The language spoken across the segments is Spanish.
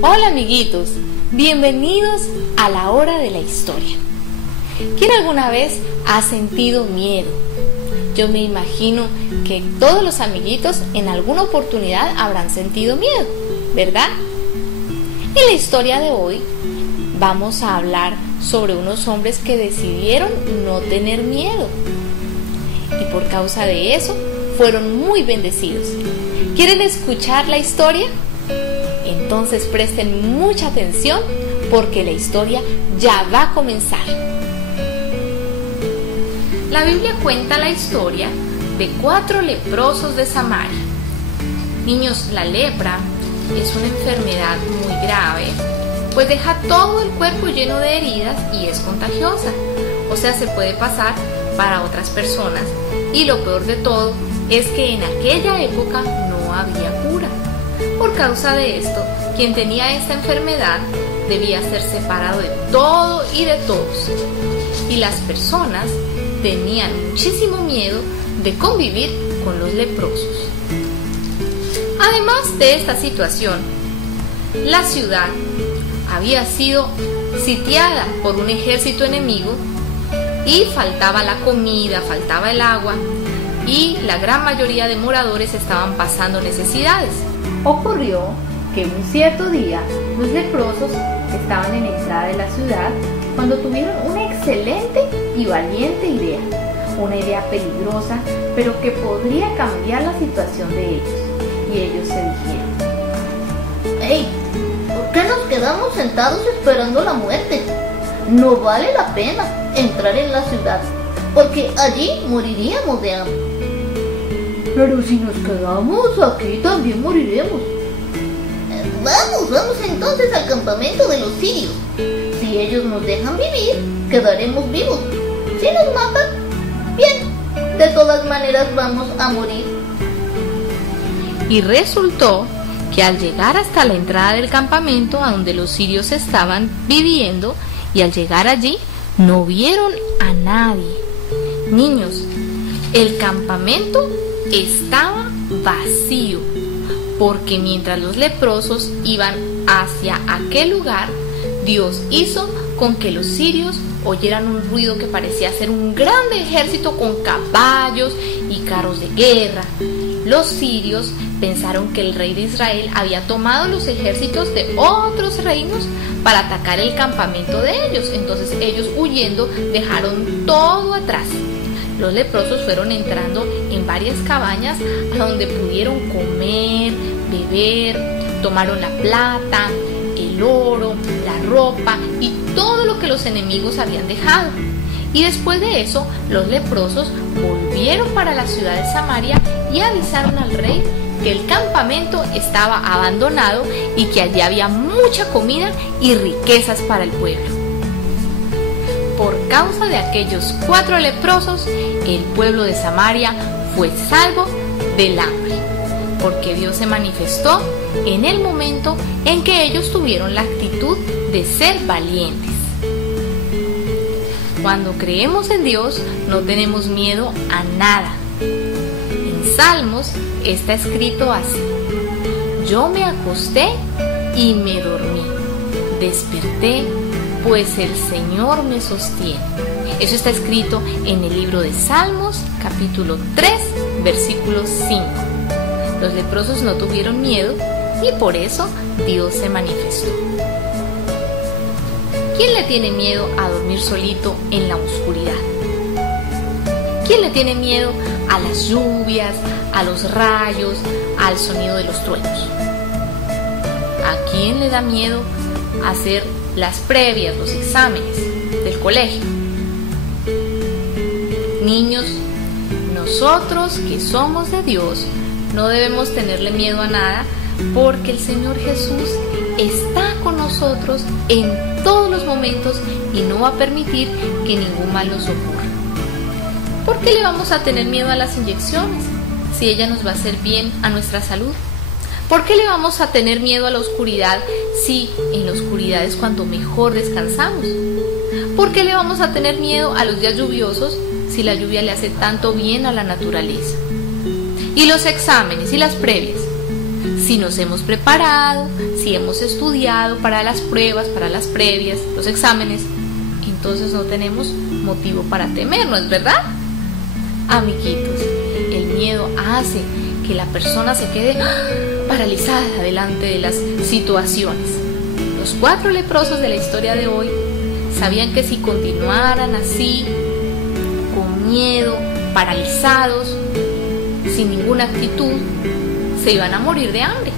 Hola amiguitos, bienvenidos a la hora de la historia. ¿Quién alguna vez ha sentido miedo? Yo me imagino que todos los amiguitos en alguna oportunidad habrán sentido miedo, ¿verdad? En la historia de hoy vamos a hablar sobre unos hombres que decidieron no tener miedo y por causa de eso fueron muy bendecidos. ¿Quieren escuchar la historia? Entonces presten mucha atención porque la historia ya va a comenzar. La Biblia cuenta la historia de 4 leprosos de Samaria. Niños, la lepra es una enfermedad muy grave, pues deja todo el cuerpo lleno de heridas y es contagiosa. O sea, se puede pasar para otras personas. Y lo peor de todo es que en aquella época no había cura. Por causa de esto, quien tenía esta enfermedad debía ser separado de todo y de todos. Y las personas tenían muchísimo miedo de convivir con los leprosos. Además de esta situación, la ciudad había sido sitiada por un ejército enemigo y faltaba la comida, faltaba el agua y la gran mayoría de moradores estaban pasando necesidades. Ocurrió que un cierto día los leprosos estaban en la entrada de la ciudad cuando tuvieron una excelente y valiente idea, una idea peligrosa pero que podría cambiar la situación de ellos. Y ellos se dijeron: ¡Hey! ¿Por qué nos quedamos sentados esperando la muerte? No vale la pena entrar en la ciudad, porque allí moriríamos de hambre. Pero si nos quedamos aquí también moriremos. Vamos entonces al campamento de los sirios. Si ellos nos dejan vivir, quedaremos vivos. Si nos matan, bien, de todas maneras vamos a morir. Y resultó que al llegar hasta la entrada del campamento a donde los sirios estaban viviendo, y al llegar allí no vieron a nadie. Niños, el campamento estaba vacío, porque mientras los leprosos iban hacia aquel lugar, Dios hizo con que los sirios oyeran un ruido que parecía ser un gran ejército con caballos y carros de guerra. Los sirios pensaron que el rey de Israel había tomado los ejércitos de otros reinos para atacar el campamento de ellos. Entonces ellos, huyendo, dejaron todo atrás. Los leprosos fueron entrando en varias cabañas a donde pudieron comer, beber, tomaron la plata, el oro, la ropa y todo lo que los enemigos habían dejado. Y después de eso, los leprosos volvieron para la ciudad de Samaria y avisaron al rey que el campamento estaba abandonado y que allí había mucha comida y riquezas para el pueblo. Por causa de aquellos 4 leprosos, el pueblo de Samaria fue salvo del hambre, porque Dios se manifestó en el momento en que ellos tuvieron la actitud de ser valientes. Cuando creemos en Dios, no tenemos miedo a nada. En Salmos está escrito así: yo me acosté y me dormí, desperté, pues el Señor me sostiene. Eso está escrito en el libro de Salmos, capítulo 3, versículo 5. Los leprosos no tuvieron miedo y por eso Dios se manifestó. ¿Quién le tiene miedo a dormir solito en la oscuridad? ¿Quién le tiene miedo a las lluvias, a los rayos, al sonido de los truenos? ¿A quién le da miedo hacer las previas, los exámenes del colegio? Niños, nosotros que somos de Dios no debemos tenerle miedo a nada, porque el Señor Jesús está con nosotros en todos los momentos y no va a permitir que ningún mal nos ocurra. ¿Por qué le vamos a tener miedo a las inyecciones si ella nos va a hacer bien a nuestra salud? ¿Por qué le vamos a tener miedo a la oscuridad si en la oscuridad es cuando mejor descansamos? ¿Por qué le vamos a tener miedo a los días lluviosos si la lluvia le hace tanto bien a la naturaleza? Y los exámenes y las previas, Si nos hemos preparado, si hemos estudiado para las pruebas, para las previas, los exámenes, entonces no tenemos motivo para temer, ¿no es verdad? Amiguitos, el miedo hace que la persona se quede paralizada delante de las situaciones. Los 4 leprosos de la historia de hoy sabían que si continuaran así, con miedo, paralizados, sin ninguna actitud, se iban a morir de hambre.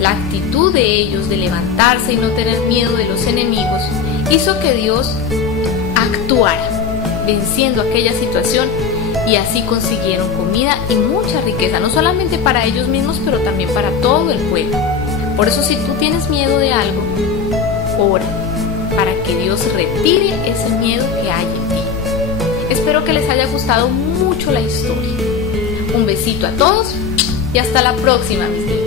La actitud de ellos de levantarse y no tener miedo de los enemigos hizo que Dios actuara, venciendo aquella situación, y así consiguieron comida y mucha riqueza, no solamente para ellos mismos, pero también para todo el pueblo. Por eso, si tú tienes miedo de algo, ora para que Dios retire ese miedo que hay en ti. Espero que les haya gustado mucho la historia. Un besito a todos y hasta la próxima, mis niños.